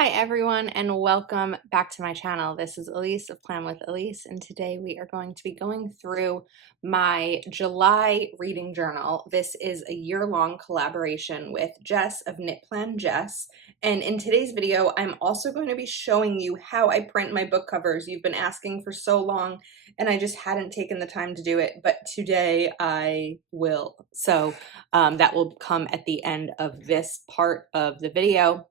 Hi everyone and welcome back to my channel. This is Elise of Plan with Elise, and today we are going to be going through my July reading journal. This is a year-long collaboration with Jess of Knit Plan Jess, and in today's video I'm also going to be showing you how I print my book covers. You've been asking for so long and I just hadn't taken the time to do it, but today I will. So that will come at the end of this part of the video.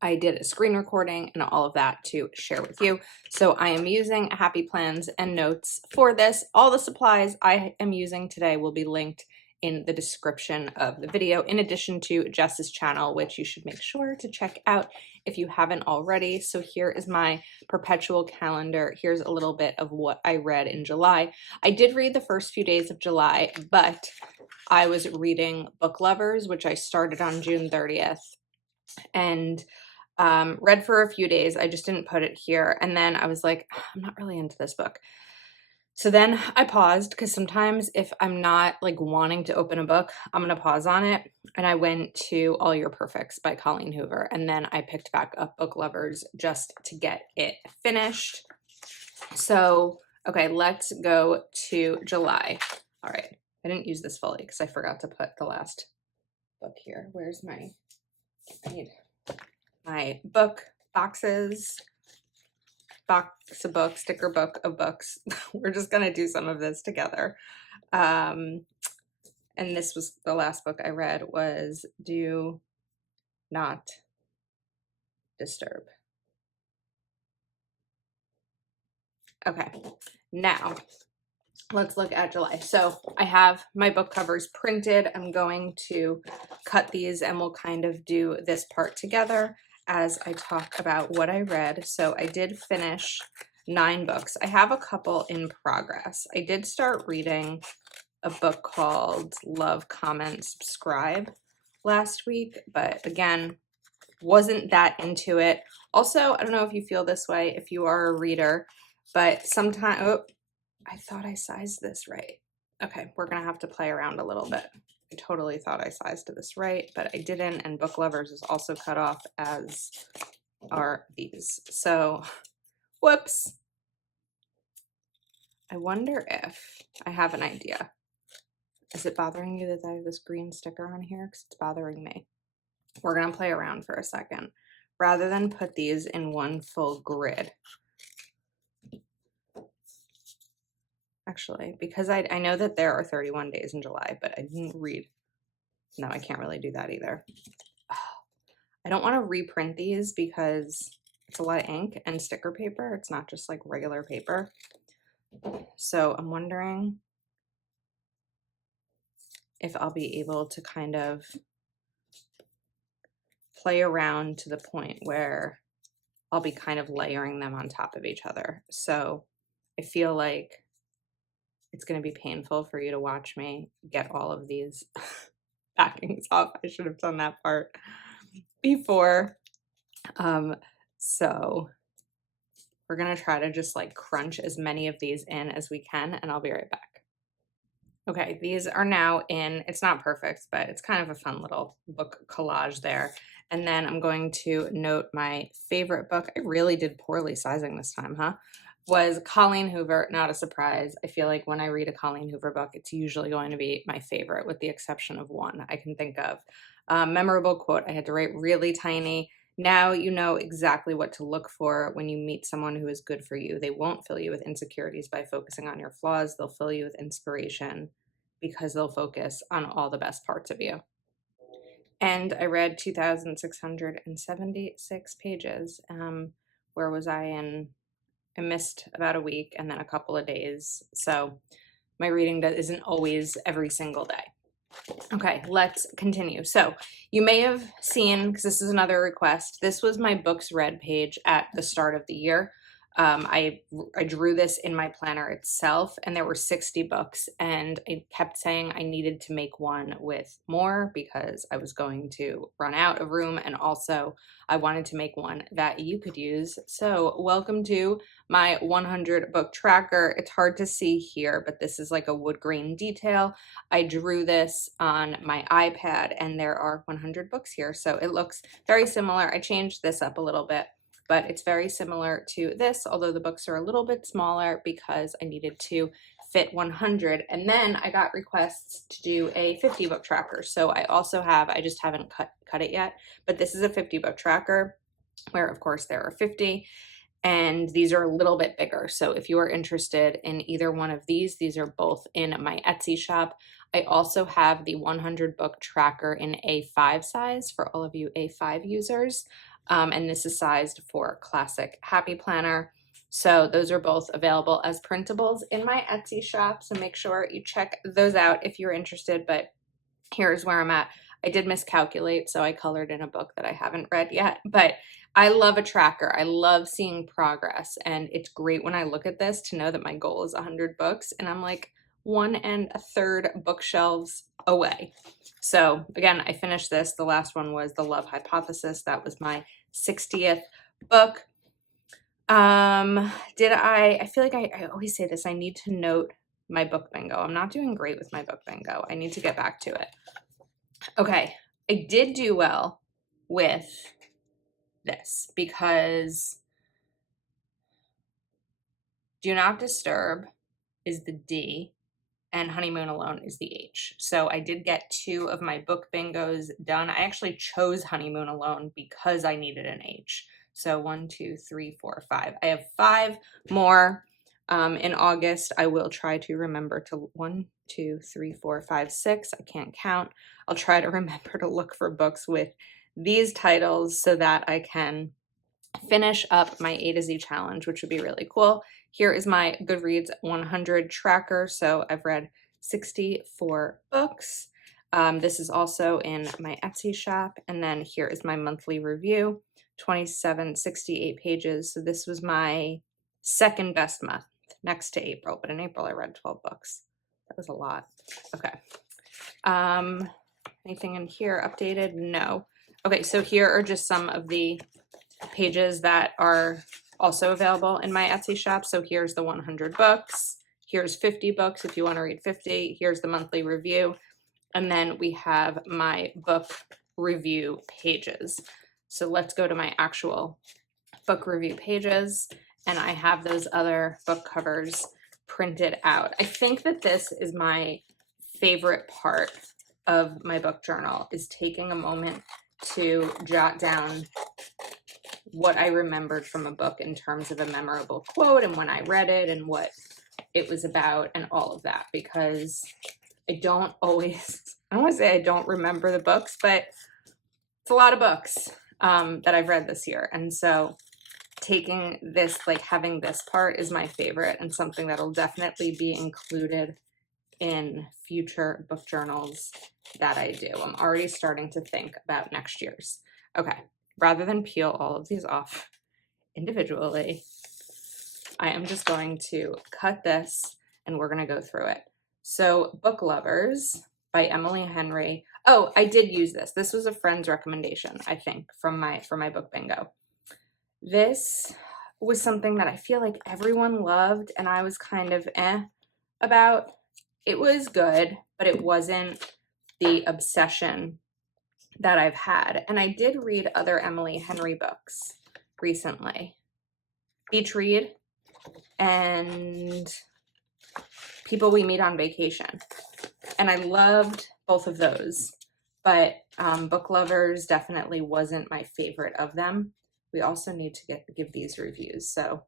I did a screen recording and all of that to share with you. So I am using Happy Plans and Notes for this. All the supplies I am using today will be linked in the description of the video, in addition to Jess's channel, which you should make sure to check out if you haven't already. So here is my perpetual calendar. Here's a little bit of what I read in July. I did read the first few days of July, but I was reading Book Lovers, which I started on June 30th. And read for a few days. I just didn't put it here. And then I was like, I'm not really into this book. So then I paused, because sometimes if I'm not like wanting to open a book, I'm going to pause on it. And I went to All Your Perfects by Colleen Hoover. And then I picked back up Book Lovers just to get it finished. So, okay, let's go to July. All right. I didn't use this fully because I forgot to put the last book here. Where's my, I need my book boxes, box of books, sticker book of books. We're just gonna do some of this together. And this was the last book I read, was Do Not Disturb. Okay, now let's look at July. So I have my book covers printed. I'm going to cut these and we'll kind of do this part together as I talk about what I read. So I did finish 9 books. I have a couple in progress. I did start reading a book called Love, Comment, Subscribe last week, but again, wasn't that into it. Also, I don't know if you feel this way if you are a reader, but sometimes, oh, I thought I sized this right. Okay, we're gonna have to play around a little bit. I totally thought I sized this right, but I didn't, and Book Lovers is also cut off, as are these. So, whoops. I wonder if I have an idea. Is it bothering you that I have this green sticker on here? Because it's bothering me. We're gonna play around for a second. Rather than put these in one full grid, actually, because I know that there are 31 days in July, but I didn't read. No, I can't really do that either. I don't want to reprint these because it's a lot of ink and sticker paper. It's not just like regular paper. So I'm wondering if I'll be able to kind of play around to the point where I'll be kind of layering them on top of each other. So I feel like it's going to be painful for you to watch me get all of these backings off. I should have done that part before. So we're going to try to just like crunch as many of these in as we can, and I'll be right back. Okay, these are now in. It's not perfect, but it's kind of a fun little book collage there. And then I'm going to note my favorite book. I really did poorly sizing this time, huh? Was Colleen Hoover. Not a surprise. I feel like when I read a Colleen Hoover book, it's usually going to be my favorite, with the exception of one I can think of. Memorable quote I had to write really tiny. Now you know exactly what to look for when you meet someone who is good for you. They won't fill you with insecurities by focusing on your flaws. They'll fill you with inspiration because they'll focus on all the best parts of you. And I read 2,676 pages. Where was I in? I missed about a week and then a couple of days. So my reading isn't always every single day. Okay, let's continue. So you may have seen, because this is another request, this was my books read page at the start of the year. I drew this in my planner itself, and there were 60 books, and I kept saying I needed to make one with more because I was going to run out of room, and also I wanted to make one that you could use. So welcome to my 100 book tracker. It's hard to see here, but this is like a wood grain detail. I drew this on my iPad, and there are 100 books here, so it looks very similar. I changed this up a little bit, but it's very similar to this, although the books are a little bit smaller because I needed to fit 100. And then I got requests to do a 50 book tracker. So I also have, I just haven't cut it yet, but this is a 50 book tracker where of course there are 50, and these are a little bit bigger. So if you are interested in either one of these are both in my Etsy shop. I also have the 100 book tracker in A5 size for all of you A5 users. And this is sized for classic happy planner. So those are both available as printables in my Etsy shop. So make sure you check those out if you're interested, but here's where I'm at. I did miscalculate, so I colored in a book that I haven't read yet, but I love a tracker. I love seeing progress, and it's great when I look at this to know that my goal is 100 books, and I'm like 1 1/3 bookshelves away. So again, I finished this. The last one was The Love Hypothesis. That was my 60th book. I feel like I always say this, I need to note my book bingo. I'm not doing great with my book bingo. I need to get back to it. Okay, I did do well with this because Do Not Disturb is the D and Honeymoon Alone is the H. So I did get 2 of my book bingos done. I actually chose Honeymoon Alone because I needed an H. So 1, 2, 3, 4, 5. I have 5 more in August. I will try to remember to 1, 2, 3, 4, 5, 6. I can't count. I'll try to remember to look for books with these titles so that I can finish up my A to Z challenge, which would be really cool. Here is my Goodreads 100 tracker. So I've read 64 books. This is also in my Etsy shop. And then here is my monthly review, 68 pages. So this was my second best month next to April, but in April I read 12 books. That was a lot. Okay. Anything in here updated? No. Okay, so here are just some of the pages that are also available in my Etsy shop. So here's the 100 books. Here's 50 books if you want to read 50. Here's the monthly review. And then we have my book review pages. So let's go to my actual book review pages. And I have those other book covers printed out. I think that this is my favorite part of my book journal, is taking a moment to jot down what I remembered from a book in terms of a memorable quote and when I read it and what it was about and all of that, because I don't want to say I don't remember the books, but it's a lot of books that I've read this year. And so taking this, like having this part is my favorite and something that'll definitely be included in future book journals that I do. I'm already starting to think about next year's. Okay. Rather than peel all of these off individually, I am just going to cut this and we're going to go through it. So Book Lovers by Emily Henry. Oh, I did use this. This was a friend's recommendation, I think, for my book bingo. This was something that I feel like everyone loved and I was kind of about. It was good, but it wasn't the obsession that I've had. And I did read other Emily Henry books recently. Beach Read and People We Meet on Vacation. And I loved both of those, but Book Lovers definitely wasn't my favorite of them. We also need to give these reviews. So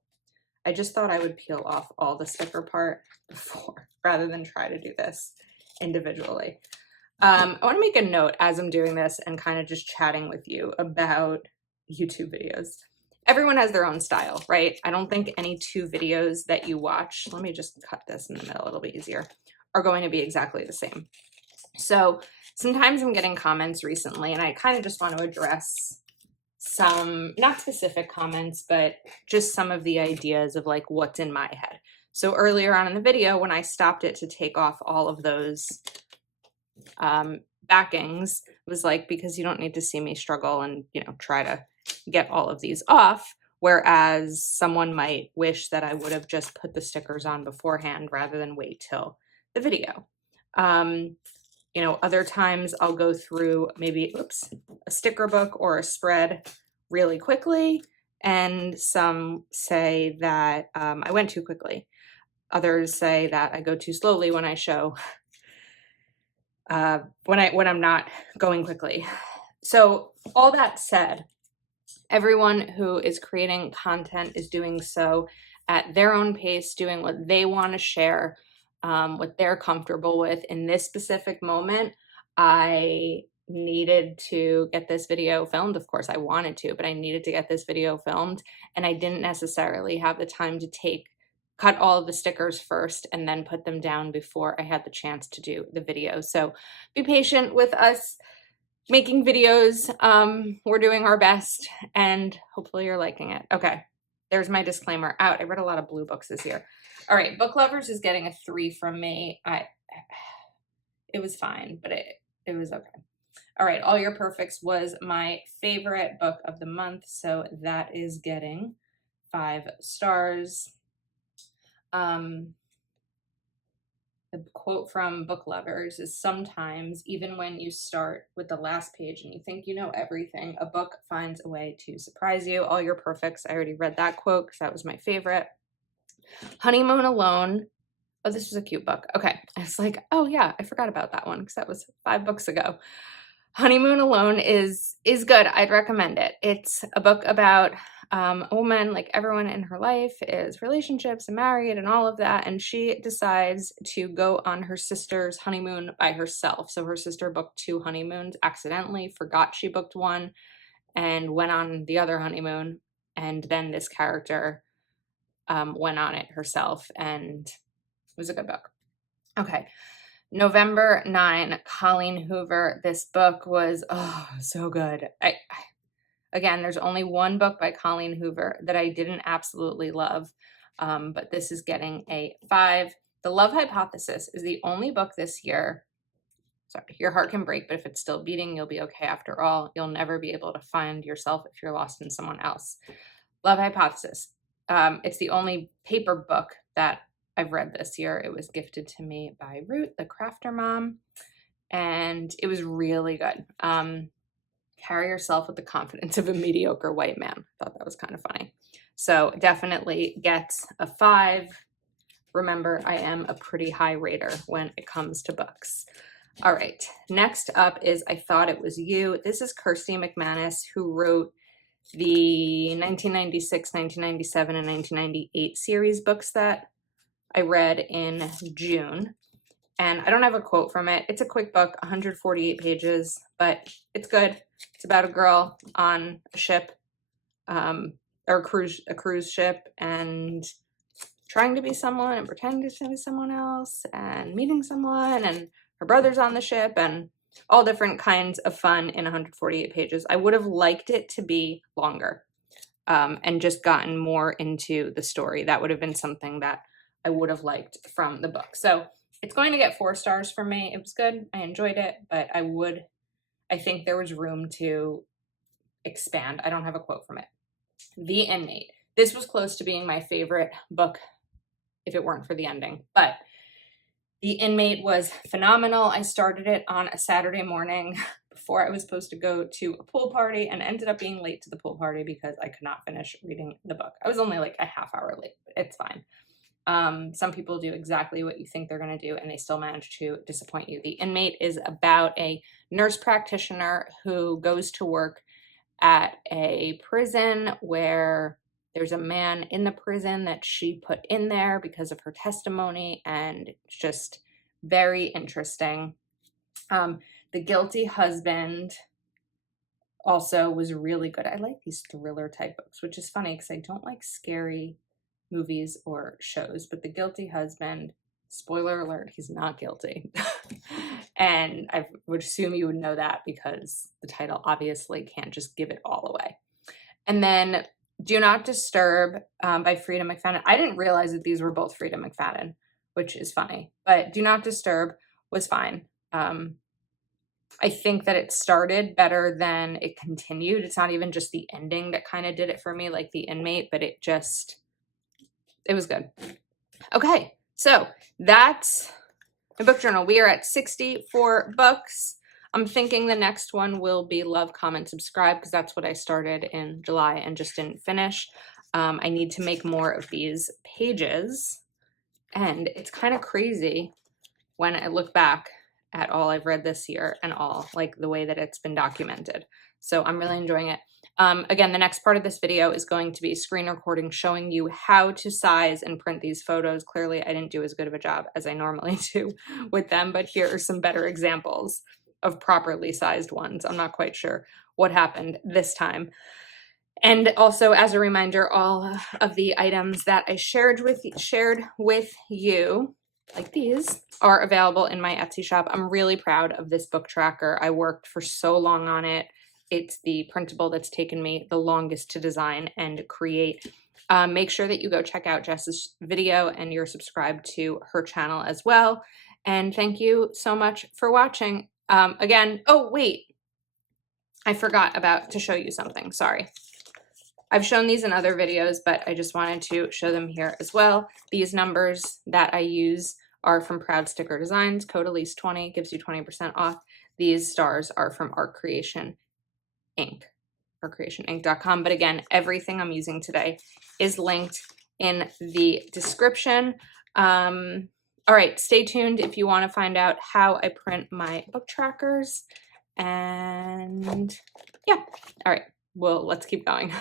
I just thought I would peel off all the sticker part before, rather than try to do this individually. I want to make a note as I'm doing this and kind of just chatting with you about YouTube videos. Everyone has their own style, right? I don't think any 2 videos that you watch, let me just cut this in the middle, it'll be easier, are going to be exactly the same. So sometimes I'm getting comments recently and I kind of just want to address some, not specific comments, but just some of the ideas of like what's in my head. So earlier on in the video, when I stopped it to take off all of those backings, it was like, because you don't need to see me struggle and, you know, try to get all of these off. Whereas someone might wish that I would have just put the stickers on beforehand rather than wait till the video. You know, other times I'll go through maybe, a sticker book or a spread really quickly. And some say that I went too quickly. Others say that I go too slowly when I show, when I'm not going quickly. So all that said, everyone who is creating content is doing so at their own pace, doing what they want to share, what they're comfortable with. In this specific moment, I needed to get this video filmed. Of course, I wanted to, but I needed to get this video filmed, and I didn't necessarily have the time to cut all of the stickers first and then put them down before I had the chance to do the video. So be patient with us making videos. We're doing our best, and hopefully you're liking it. Okay, there's my disclaimer out. I read a lot of blue books this year. All right, Book Lovers is getting a 3 from me. It was fine, but it was okay. All right, All Your Perfects was my favorite book of the month, so that is getting 5 stars. The quote from Book Lovers is, sometimes, even when you start with the last page and you think you know everything, a book finds a way to surprise you. All Your Perfects, I already read that quote because that was my favorite. Honeymoon Alone. Oh, this was a cute book. Okay. I was like, oh yeah, I forgot about that one because that was 5 books ago. Honeymoon Alone is good. I'd recommend it. It's a book about a woman, like everyone in her life is relationships and married and all of that, and she decides to go on her sister's honeymoon by herself. So her sister booked 2 honeymoons accidentally, forgot she booked one, and went on the other honeymoon, and then this character went on it herself, and it was a good book. Okay. November 9, Colleen Hoover. This book was, oh, so good. Again, there's only one book by Colleen Hoover that I didn't absolutely love, but this is getting a 5. The Love Hypothesis is the only book this year. Sorry, your heart can break, but if it's still beating, you'll be okay after all. You'll never be able to find yourself if you're lost in someone else. Love Hypothesis. It's the only paper book that I've read this year. It was gifted to me by Ruth, the crafter mom, and it was really good. Carry yourself with the confidence of a mediocre white man. Thought that was kind of funny. So definitely gets a 5. Remember, I am a pretty high rater when it comes to books. All right, next up is I Thought It Was You. This is Kirsty McManus, who wrote the 1996, 1997, and 1998 series books that I read in June. And I don't have a quote from it. It's a quick book, 148 pages, but it's good. It's about a girl on a ship, or a cruise ship, and trying to be someone and pretending to be someone else and meeting someone, and her brother's on the ship, and all different kinds of fun in 148 pages. I would have liked it to be longer, and just gotten more into the story. That would have been something that I would have liked from the book. So it's going to get 4 stars from me. It was good. I enjoyed it, but I think there was room to expand. I don't have a quote from it. The Inmate. This was close to being my favorite book if it weren't for the ending, but The Inmate was phenomenal. I started it on a Saturday morning before I was supposed to go to a pool party, and ended up being late to the pool party because I could not finish reading the book. I was only like a half hour late, but it's fine. Some people do exactly what you think they're going to do, and they still manage to disappoint you. The Inmate is about a nurse practitioner who goes to work at a prison where there's a man in the prison that she put in there because of her testimony, and it's just very interesting. The Guilty Husband also was really good. I like these thriller type books, which is funny because I don't like scary movies or shows, but The Guilty Husband, spoiler alert, he's not guilty. And I would assume you would know that because the title obviously can't just give it all away. And then Do Not Disturb by Frida McFadden. I didn't realize that these were both Frida McFadden, which is funny. But Do Not Disturb was fine. I think that it started better than it continued. It's not even just the ending that kind of did it for me, like The Inmate, but it was good. Okay, so that's my book journal. We are at 64 books. I'm thinking the next one will be Love, Comment, Subscribe, because that's what I started in July and just didn't finish. I need to make more of these pages, and it's kind of crazy when I look back at all I've read this year and all like the way that it's been documented. So I'm really enjoying it. Again, the next part of this video is going to be screen recording showing you how to size and print these photos. Clearly, I didn't do as good of a job as I normally do with them, but here are some better examples of properly sized ones. I'm not quite sure what happened this time. And also, as a reminder, all of the items that I shared with you, like these, are available in my Etsy shop. I'm really proud of this book tracker. I worked for so long on it. It's the printable that's taken me the longest to design and create. Make sure that you go check out Jess's video and you're subscribed to her channel as well. And thank you so much for watching. Again, oh wait, I forgot to show you something, sorry. I've shown these in other videos, but I just wanted to show them here as well. These numbers that I use are from Proud Sticker Designs. Code Elise20 gives you 20% off. These stars are from Art Creation Inc. ArtCreationInc.com. But again, everything I'm using today is linked in the description. All right, stay tuned if you want to find out how I print my book trackers. And yeah, all right, well, let's keep going.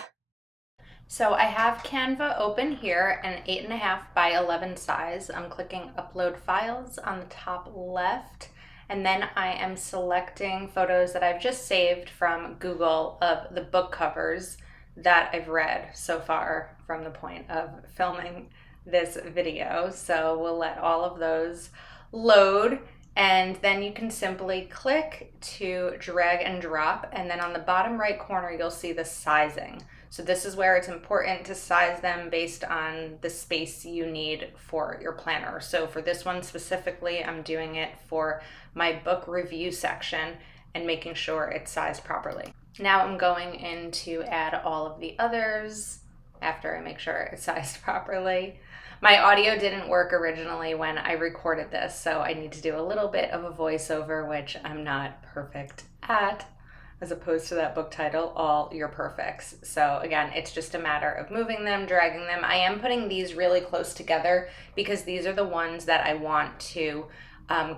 So I have Canva open here, an 8.5 by 11 size. I'm clicking Upload Files on the top left, and then I am selecting photos that I've just saved from Google of the book covers that I've read so far from the point of filming this video. So we'll let all of those load, and then you can simply click to drag and drop, and then on the bottom right corner you'll see the sizing. So this is where it's important to size them based on the space you need for your planner. So for this one specifically, I'm doing it for my book review section and making sure it's sized properly. Now I'm going in to add all of the others after I make sure it's sized properly. My audio didn't work originally when I recorded this, so I need to do a little bit of a voiceover, which I'm not perfect at, as opposed to that book title, All Your Perfects. So again, it's just a matter of moving them, dragging them. I am putting these really close together because these are the ones that I want to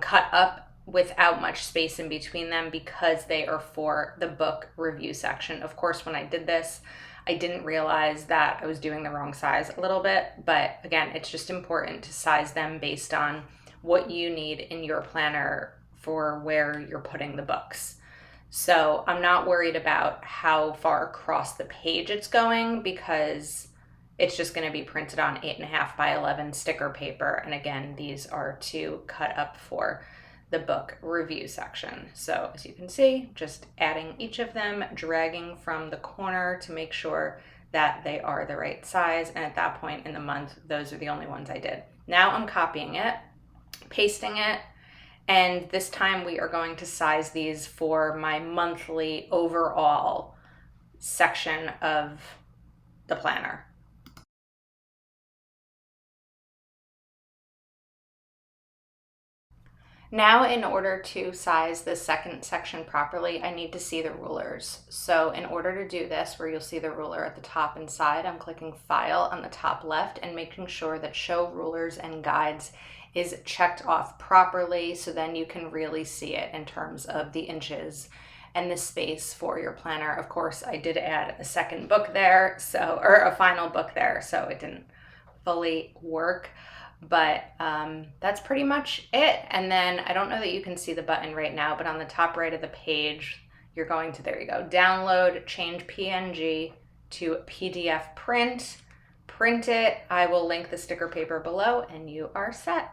cut up without much space in between them because they are for the book review section. Of course, when I did this, I didn't realize that I was doing the wrong size a little bit, but again, it's just important to size them based on what you need in your planner for where you're putting the books. So I'm not worried about how far across the page it's going because it's just going to be printed on 8.5 by 11 sticker paper. And again, these are to cut up for the book review section. So as you can see, just adding each of them, dragging from the corner to make sure that they are the right size. And at that point in the month, those are the only ones I did. Now I'm copying it, pasting it, and this time we are going to size these for my monthly overall section of the planner. Now, in order to size the second section properly, I need to see the rulers. So in order to do this, where you'll see the ruler at the top and side, I'm clicking File on the top left and making sure that Show Rulers and Guides is checked off properly, so then you can really see it in terms of the inches and the space for your planner. Of course, I did add a second book there, or a final book there, so it didn't fully work. But that's pretty much it. And then I don't know that you can see the button right now, but on the top right of the page, you're going to, there you go, download, change PNG to PDF print it. I will link the sticker paper below and you are set.